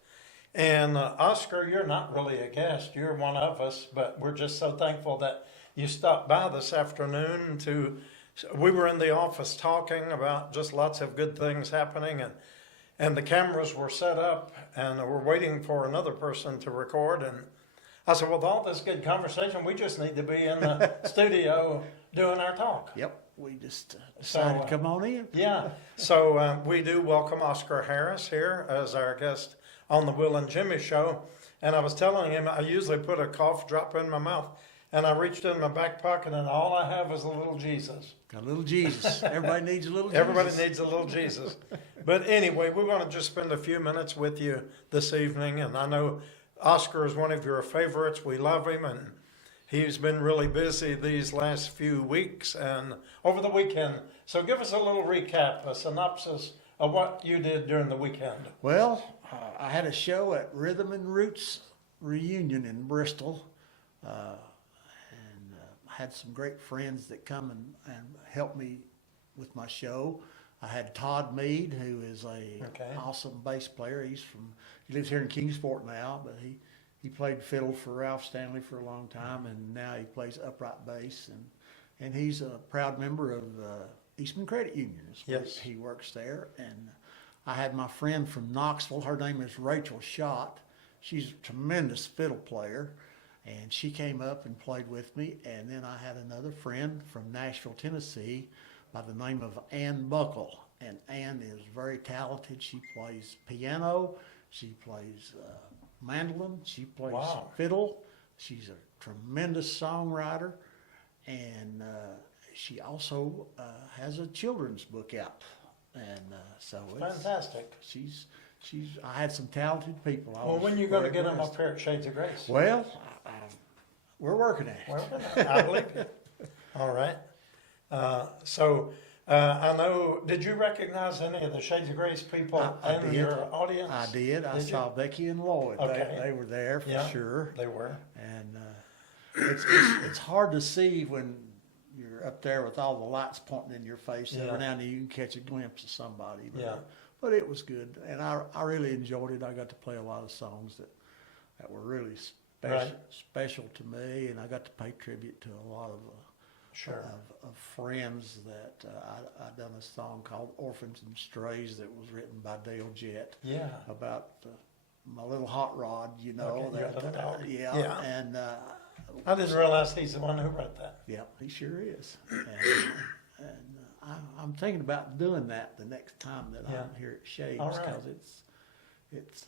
And Oscar, you're not really a guest, you're one of us, but we're just so thankful that you stopped by this afternoon we were in the office talking about just lots of good things happening, and the cameras were set up, and we're waiting for another person to record. And I said, with all this good conversation, we just need to be in the studio doing our talk. Yep, we just decided to come on in. Yeah, so we do welcome Oscar Harris here as our guest on the Will and Jimmy Show. And I was telling him I usually put a cough drop in my mouth, and I reached in my back pocket, and all I have is a little Jesus. Got a little Jesus. Everybody needs a little Jesus. Everybody needs a little Jesus. But anyway, we want to just spend a few minutes with you this evening, and I know Oscar is one of your favorites. We love him, and he's been really busy these last few weeks and over the weekend. So give us a little recap, a synopsis of what you did during the weekend. Well, I had a show at Rhythm and Roots Reunion in Bristol, and had some great friends that come and help me with my show. I had Todd Mead, who is a awesome bass player. He lives here in Kingsport now, but he played fiddle for Ralph Stanley for a long time, and now he plays upright bass, and he's a proud member of Eastman Credit Union. Yes. He works there. And I had my friend from Knoxville. Her name is Rachel Schott. She's a tremendous fiddle player, and she came up and played with me. And then I had another friend from Nashville, Tennessee, by the name of Ann Buckle. And Ann is very talented. She plays piano, she plays mandolin, she plays fiddle. She's a tremendous songwriter, and she also has a children's book out. And so it's Fantastic. I had some talented people. Well, when are you going to get them up here at Shades of Grace? Well, we're working at it. Well, I believe you. All right. I know, did you recognize any of the Shades of Grace people I in did. your audience? I did. I saw Becky and Lloyd. Okay. They were there for sure. They were. And it's hard to see when you're up there with all the lights pointing in your face. Yeah. Every now and then you can catch a glimpse of somebody. But, Yeah. it was good, and I really enjoyed it. I got to play a lot of songs that were really special to me, and I got to pay tribute to a lot of of friends that I done a song called Orphans and Strays that was written by Dale Jett. Yeah. About my little hot rod, you know. Okay, your little dog. Yeah. And I didn't realize he's the one who wrote that. yeah, he sure is. And I'm thinking about doing that the next time that I'm here at Shades, All right. because it's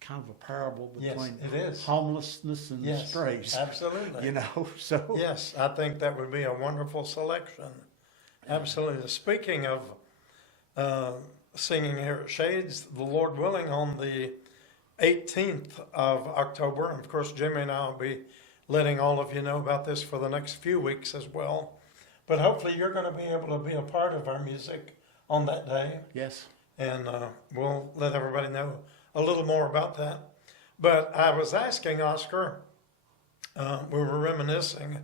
kind of a parable Yes, between it is. homelessness and Yes, strays. absolutely. You know, so Yes, I think that would be a wonderful selection. Absolutely. Speaking of singing here at Shades, the Lord willing, on the 18th of October, and of course Jimmy and I will be letting all of you know about this for the next few weeks as well. But hopefully you're going to be able to be a part of our music on that day. yes. And we'll let everybody know a little more about that. But I was asking Oscar, we were reminiscing,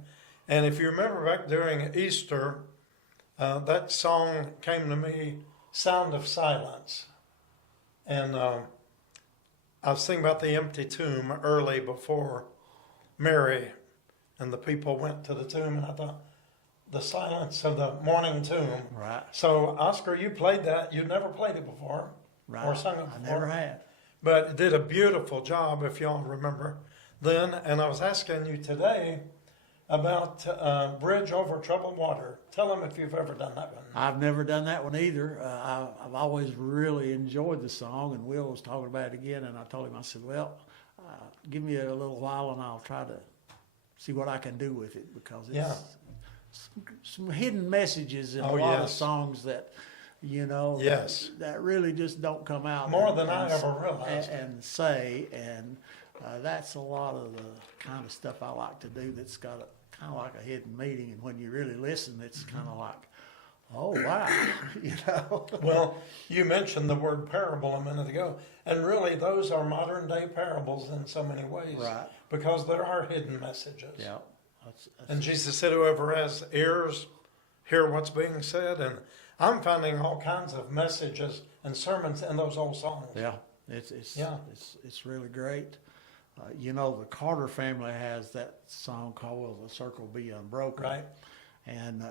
and if you remember back during Easter, that song came to me, Sound of Silence. And I was thinking about the empty tomb early before Mary and the people went to the tomb, and I thought, the silence of the morning tomb. Right. So, Oscar, you played that. You'd never played it before Right. or sung it I before. never had. But did a beautiful job, if y'all remember then. And I was asking you today about Bridge Over Troubled Water. Tell them if you've ever done that one. I've never done that one either. I've always really enjoyed the song, and Will was talking about it again, and I told him, I said, well, give me a little while and I'll try to see what I can do with it, because it's Yeah. some hidden messages in Oh, a lot of yes. songs that, you know, Yes. that really just don't come out. More and- than I and- ever realized. And say, and that's a lot of the kind of stuff I like to do that's got a kind of like a hidden meaning, and when you really listen, it's kind of like, oh wow, you know. Well, you mentioned the word parable a minute ago, and really those are modern day parables in so many ways. Right. Because there are hidden messages. Yeah. And Jesus said, whoever has ears, hear what's being said. And I'm finding all kinds of messages and sermons in those old songs. Yeah, it's Yeah. it's really great. You know, the Carter family has that song called "Will the Circle Be Unbroken?" Right. And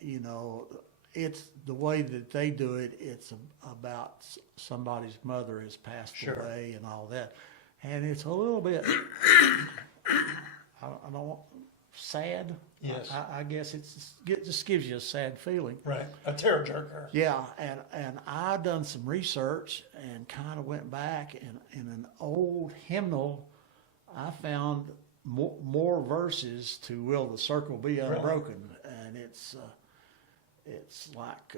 you know, it's the way that they do it. It's about somebody's mother has passed Sure. away and all that, and it's a little bit. I don't want sad. Yes. I guess it just gives you a sad feeling. Right. A tearjerker. Yeah, and I done some research and kind of went back, and in an old hymnal, I found more verses to "Will the Circle Be Really? Unbroken," and it's like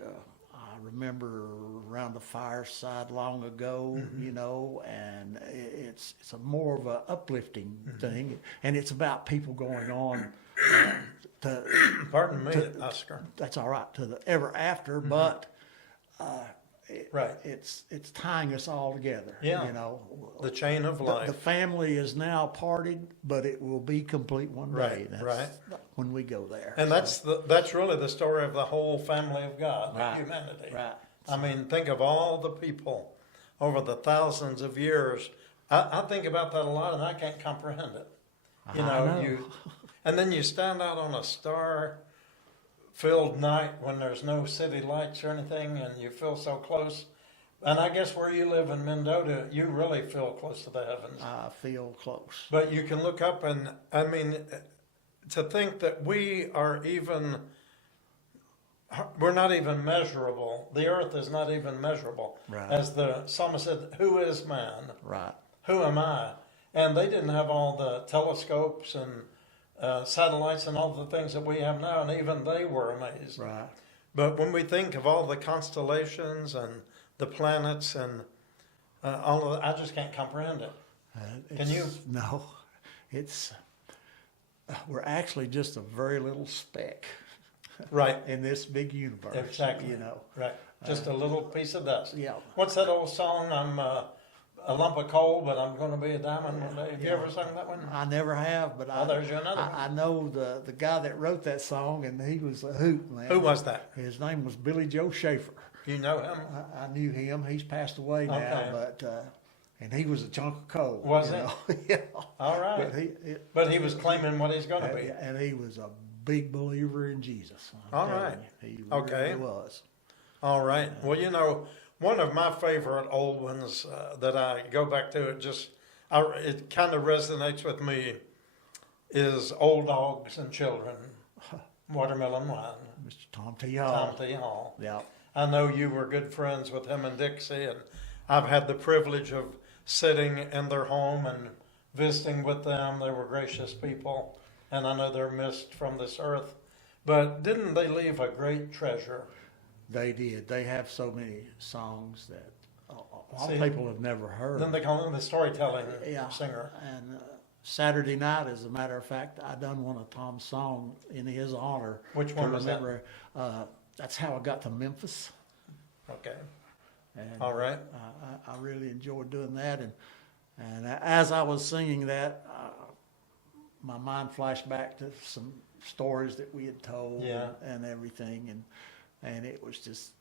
I remember around the fireside long ago, you know, and it's a more of a uplifting thing, and it's about people going on to. Pardon me, Oscar. That's all right, to the ever after, but Right. it's tying us all together. Yeah. You know, The chain of the life. family is now parted, but it will be complete one day. Right, That's right. when we go there. And that's really the story of the whole family of God, Right, humanity. right. I mean, think of all the people over the thousands of years. I think about that a lot, and I can't comprehend it. You I know, know. and then you stand out on a star-filled night when there's no city lights or anything, and you feel so close. And I guess where you live in Mendota, you really feel close to the heavens. I feel close. But you can look up, and I mean, to think that we're not even measurable. The earth is not even measurable. Right. As the psalmist said, who is man? Right. Who am I? And they didn't have all the telescopes and satellites and all the things that we have now, and even they were amazed. Right. But when we think of all the constellations and the planets and all of that, I just can't comprehend it. Can you? No, it's we're actually just a very little speck Right. in this big universe. Exactly. You know. Right. Just a little piece of dust. Yeah. What's that old song? I'm a lump of coal, but I'm going to be a diamond one day. Have you Yeah. ever sung that one? I never have, but Oh, there's another one. I know the guy that wrote that song, and he was a hoot, man. Who was that? His name was Billy Joe Schaefer. You know him? I knew him. He's passed away now, Okay. but and he was a chunk of coal. Was you he? know? Yeah. All right. But he was claiming what he's going to be. And he was a big believer in Jesus. I'm All telling right. you. He Okay. really was. All right. Well, you know, one of my favorite old ones that I go back to, it kind of resonates with me, is Old Dogs and Children, Watermelon Wine, Mr. Tom T. Hall. Tom T. Hall. Yeah. I know you were good friends with him and Dixie, and I've had the privilege of sitting in their home and visiting with them. They were gracious people, and I know they're missed from this earth. But didn't they leave a great treasure? They did. They have so many songs that a lot See, of people have never heard. Then they call him the storytelling Yeah. singer. And Saturday night, as a matter of fact, I done one of Tom's song in his honor. Which to one was that? remember. That's how I got to Memphis. Okay. And All right. I really enjoyed doing that. And as I was singing that, my mind flashed back to some stories that we had told Yeah. and everything. And it was just,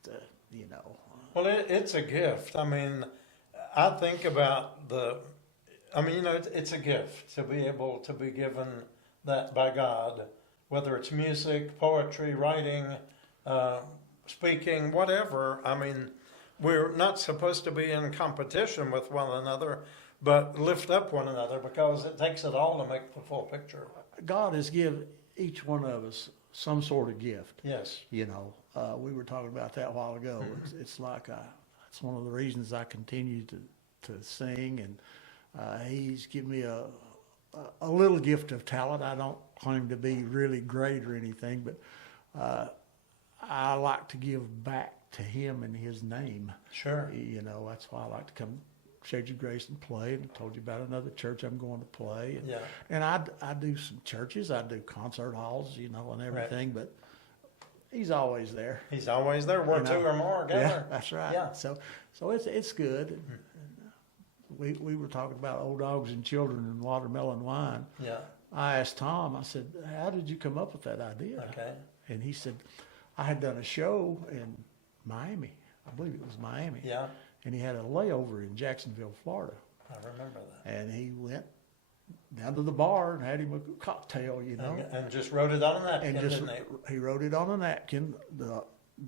you know. Well, it's a gift. I mean, I think about the I mean, it's a gift to be able to be given that by God, whether it's music, poetry, writing, speaking, whatever. I mean, we're not supposed to be in competition with one another, but lift up one another, because it takes it all to make the full picture. God has given each one of us some sort of gift. Yes. You know, we were talking about that a while ago. It's like it's one of the reasons I continue to sing, and He's given me a little gift of talent. I don't claim to be really great or anything, but I like to give back to Him in His name. Sure. You know, that's why I like to come showed you grace and play, and told you about another church I'm going to play. And, Yeah. and I do some churches, I do concert halls, you know, and everything, but He's always there. He's always there. Where You know? two or more Yeah, gather. that's right. Yeah. So it's good. And we were talking about old dogs and children and watermelon wine. Yeah. I asked Tom, I said, how did you come up with that idea? Okay. And he said, I had done a show in Miami. I believe it was Miami. Yeah. And he had a layover in Jacksonville, Florida. I remember that. And he went down to the bar and had him a cocktail, you know. And just wrote it on a napkin, And just, didn't he wrote it on a napkin. The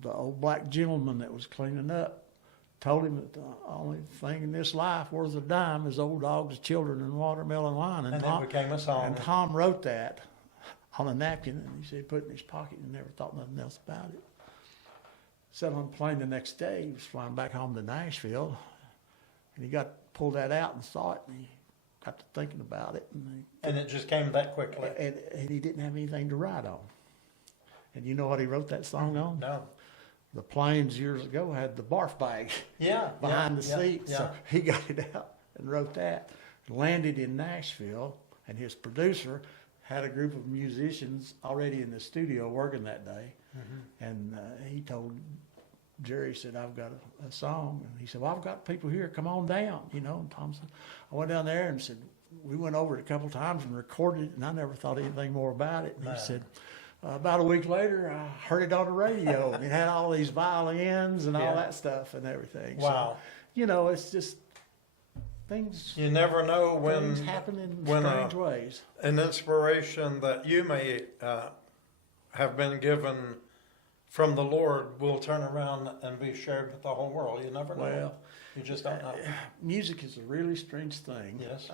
old black gentleman that was cleaning up told him that the only thing in this life worth a dime is old dogs, children, and watermelon wine. And it became a song. And Tom wrote that on a napkin, and he said he put it in his pocket and never thought nothing else about it. Sat on the plane the next day. He was flying back home to Nashville, and he pulled that out and saw it, and he got to thinking about it, And it just came that quickly. and he didn't have anything to write on. And you know what he wrote that song on? No. The planes years ago had the barf bag Yeah. behind the yeah, seat, Yeah. so he got it out and wrote that. Landed in Nashville, and his producer had a group of musicians already in the studio working that day. And he told Jerry, said, I've got a song. And he said, well, I've got people here, come on down, you know. And Tom said, I went down there and said, we went over it a couple times and recorded it, and I never thought anything more about it. And No. he said, about a week later, I heard it on the radio, and it had all these violins and all Yeah. that stuff and everything. Wow. So, you know, it's just things, You never know when things happen in when, strange ways. an inspiration that you may have been given from the Lord will turn around and be shared with the whole world. You never know. Well, You just don't know. music is a really strange thing. Yes.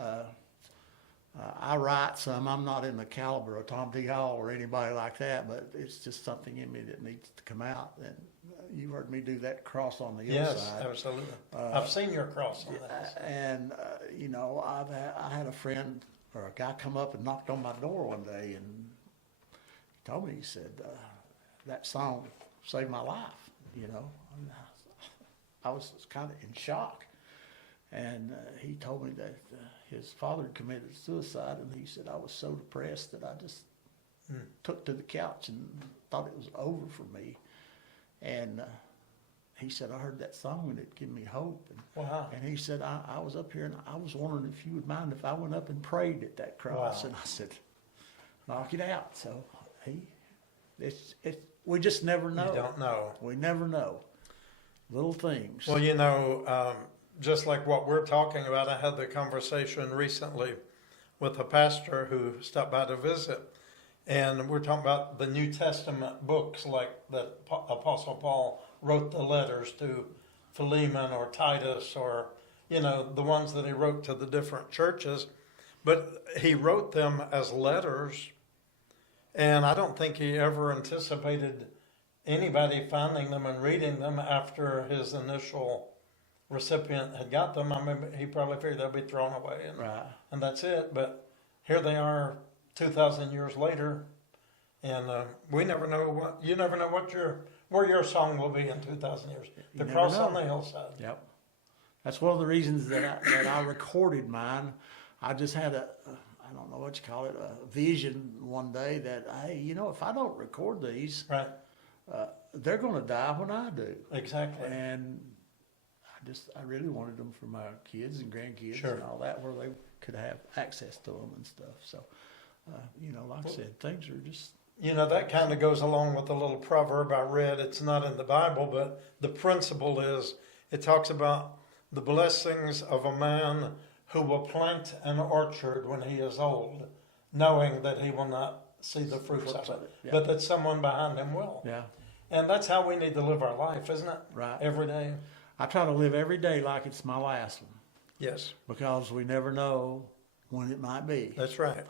I write some. I'm not in the caliber of Tom T. Hall or anybody like that, but it's just something in me that needs to come out. And you heard me do that cross on the Yes, hillside. absolutely. I've seen your cross on that. And you know, I had a friend or a guy come up and knocked on my door one day, and he told me, he said, that song saved my life. You know, and I was kind of in shock. And he told me that his father had committed suicide, and he said, I was so depressed that I just took to the couch and thought it was over for me. And he said, I heard that song and it gave me hope. Wow. And he said, I was up here and I was wondering if you would mind if I went up and prayed at that cross. Wow. And I said, knock it out. So we just never know. You don't know. We never know. Little things. Well, you know, just like what we're talking about, I had the conversation recently with a pastor who stopped by to visit. And we're talking about the New Testament books, like that Apostle Paul wrote the letters to Philemon or Titus, or, you know, the ones that he wrote to the different churches. But he wrote them as letters, and I don't think he ever anticipated anybody finding them and reading them after his initial recipient had got them. I mean, he probably figured they'll be thrown away, Right. and that's it. But here they are 2,000 years later, and you never know where your song will be in 2,000 years. The never cross know. on the hillside. Yep. That's one of the reasons that I recorded mine. I just had I don't know what you call it, a vision one day that, hey, you know, if I don't record these, Right. they're going to die when I do. Exactly. And I really wanted them for my kids and grandkids Sure. and all that, where they could have access to them and stuff. So, you know, like I said, things are just, You know, that kind of goes along with the little proverb I read. It's not in the Bible, but the principle is, it talks about the blessings of a man who will plant an orchard when he is old, knowing that he will not see the fruits of it, Yeah. but that someone behind him will. Yeah, And that's how we need to live our life, isn't it? right. Every day. I try to live every day like it's my last one Yes, because we never know when it might be. that's right.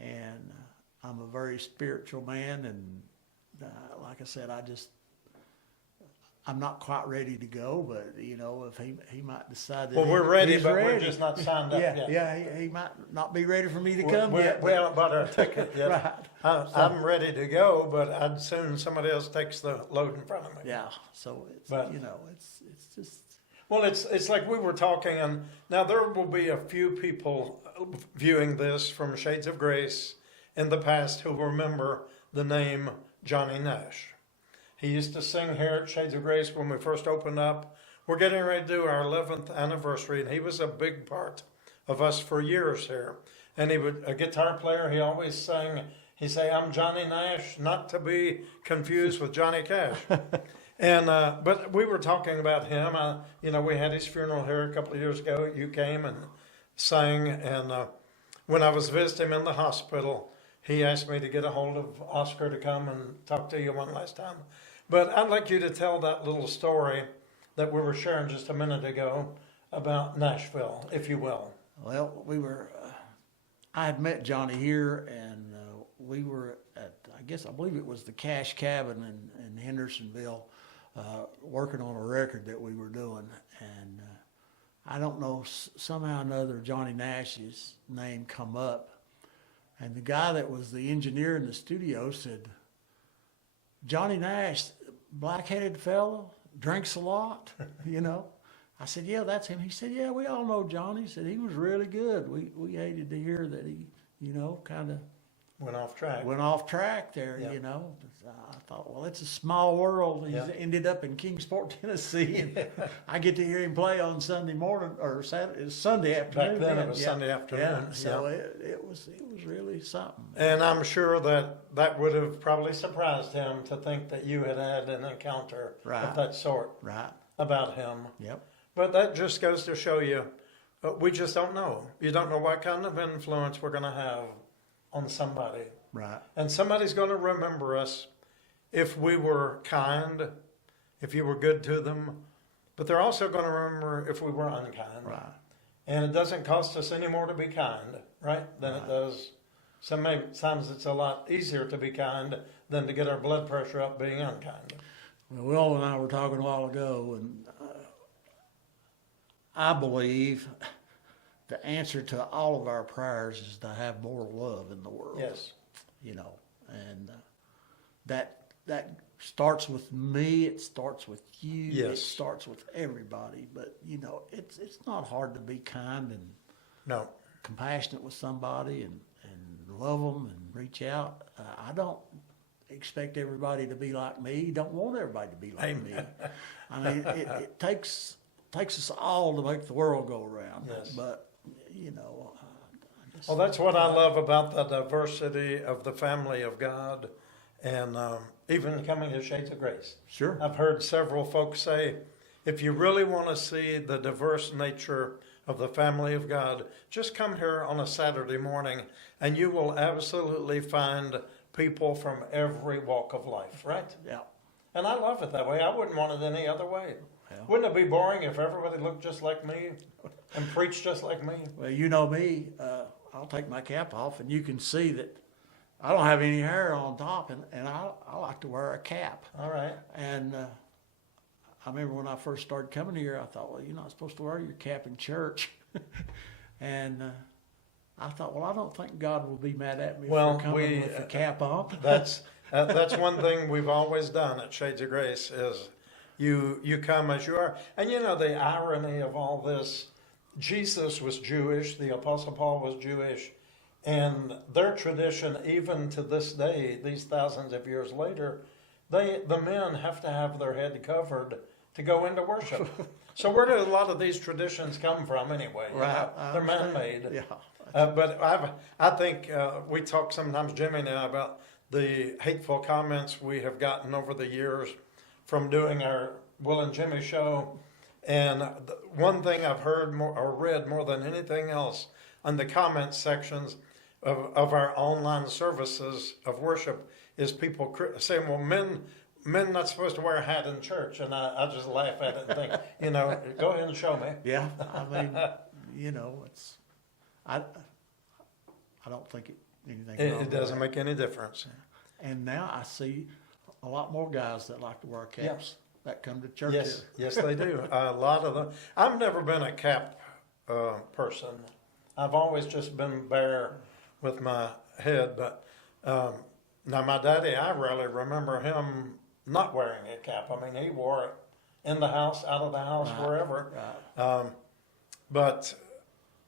And I'm a very spiritual man, and like I said, I'm not quite ready to go, but if he might decide that Well, we're ready, he's but we're ready. just not signed up Yeah, yet. yeah, he might not be ready for me to come yet. We haven't bought our ticket yet. Right. I'm ready to go, but I'd soon somebody else takes the load in front of me. Yeah, so it's But- it's just Well, it's like we were talking, and now there will be a few people viewing this from Shades of Grace in the past who remember the name Johnny Nash. He used to sing here at Shades of Grace when we first opened up. We're getting ready to do our 11th anniversary, and he was a big part of us for years here. And he would, a guitar player, he always sang, he'd say, "I'm Johnny Nash, not to be confused with Johnny Cash." And but we were talking about him. We had his funeral here a couple of years ago. You came and sang, and when I was visiting him in the hospital, he asked me to get a hold of Oscar to come and talk to you one last time. But I'd like you to tell that little story that we were sharing just a minute ago about Nashville, if you will. well, I had met Johnny here, and we were at I believe it was the Cash Cabin in Hendersonville, working on a record that we were doing, and I don't know, somehow or another Johnny Nash's name come up, and the guy that was the engineer in the studio said, "Johnny Nash, black-headed fellow, drinks a lot, I said, "Yeah, that's him." He said, "Yeah, we all know Johnny." He said, "He was really good. We hated to hear that he, kind of Went off track. went off track there, Yeah. I thought, well, it's a small world. He's Yeah. ended up in Kingsport, Tennessee, and I get to hear him play on Sunday morning or Sunday afternoon. Back then it was yeah. Sunday afternoon. Yeah, so it was really something. And I'm sure that would have probably surprised him to think that you had had an encounter Right. of that sort Right. about him. Yep. But that just goes to show you, we just don't know. You don't know what kind of influence we're going to have on somebody. Right. And somebody's going to remember us if we were kind, if you were good to them. But they're also going to remember if we were unkind. Right. And it doesn't cost us any more to be kind, right, than it does. Sometimes it's a lot easier to be kind than to get our blood pressure up being unkind. Well, Will and I were talking a while ago, and I believe the answer to all of our prayers is to have more love in the world. Yes. And that starts with me. It starts with you. It Yes. starts with everybody. But it's not hard to be kind and No. compassionate with somebody and love them and reach out. I don't expect everybody to be like me. Don't want everybody to be like me. I mean, it takes us all to make the world go around. Yes. But Well, that's what I love about the diversity of the family of God, and even coming to Shades of Grace. Sure. I've heard several folks say, if you really want to see the diverse nature of the family of God, just come here on a Saturday morning, and you will absolutely find people from every walk of life, right? Yeah. And I love it that way. I wouldn't want it any other way. Yeah. Wouldn't it be boring if everybody looked just like me and preached just like me? Well, you know me. I'll take my cap off, and you can see that I don't have any hair on top, and I like to wear a cap. All right. And I remember when I first started coming here, I thought, well, you're not supposed to wear your cap in church. And I thought, well, I don't think God will be mad at me Well, for coming with the cap on. That's one thing we've always done at Shades of Grace is you come as you are. And the irony of all this, Jesus was Jewish, the Apostle Paul was Jewish, and their tradition, even to this day, these thousands of years later, the men have to have their head covered to go into worship. So where do a lot of these traditions come from anyway? Right. They're man-made. Yeah. But I think we talk sometimes, Jimmy and I, about the hateful comments we have gotten over the years from doing our Will and Jimmy show. And one thing I've heard more or read more than anything else on the comment sections of our online services of worship is people saying, well, men not supposed to wear a hat in church. And I just laugh at it and think, you know, go ahead and show me. Yeah, I mean, you know, I don't think anything wrong It with doesn't that. make any difference. And now I see a lot more guys that like to wear caps that come to church Yes, here. yes, they do. A lot of them. I've never been a cap person. I've always just been bare with my head. But now my daddy, I rarely remember him not wearing a cap. I mean, he wore it in the house, out of the house, Right, wherever. right. But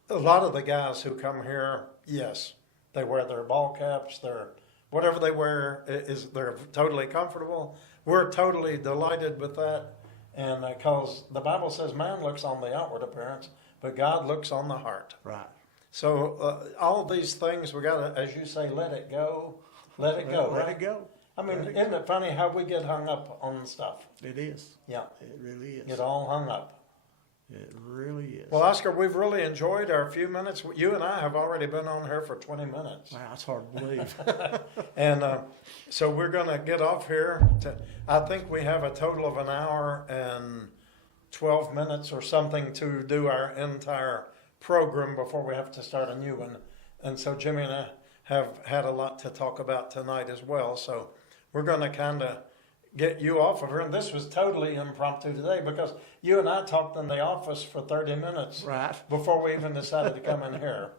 a lot of the guys who come here, yes, they wear their ball caps. Their whatever they wear they're totally comfortable. We're totally delighted with that, and because the Bible says man looks on the outward appearance, but God looks on the heart. Right. So all these things we got to, as you say, let it go, let it go. Let right? it go. I mean, Let it isn't it funny how we get hung up on stuff? It is. Yeah, It really is. get all hung up. It really is. Well, Oscar, we've really enjoyed our few minutes. You and I have already been on here for 20 minutes. Wow, it's hard to believe. And so we're going to get off here. I think we have a total of an hour and 12 minutes or something to do our entire program before we have to start a new one. And so Jimmy and I have had a lot to talk about tonight as well. So we're going to kind of get you off of here. And this was totally impromptu today because you and I talked in the office for 30 minutes Right. before we even decided to come in here.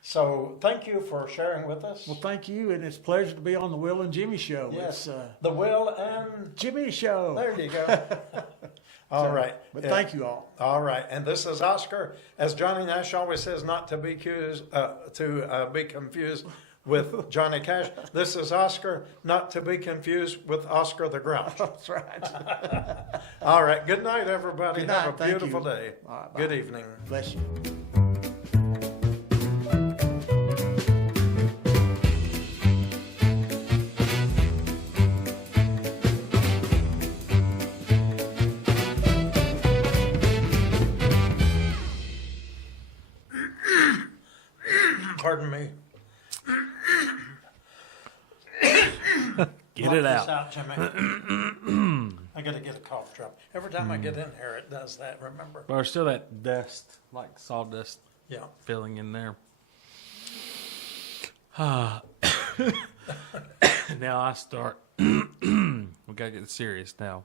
So thank you for sharing with us. Well, thank you, and it's a pleasure to be on the Will and Jimmy Show. Yes, It's the Will and Jimmy Show. there you go. All right. But Yeah. thank you all. All right, and this is Oscar. As Johnny Nash always says, not to be confused with Johnny Cash. This is Oscar, not to be confused with Oscar the Grouch. That's right. All right. Good night, everybody. Good Have night. a Thank beautiful you. day. All right, bye. Good evening. Bless you. Pardon me. Get Knock it this out. Jimmy. I got to get a cough drop. Every time I get in here, it does that. Remember? But there's still that dust, like sawdust, Yeah. filling in there. Now I start. We gotta get serious now.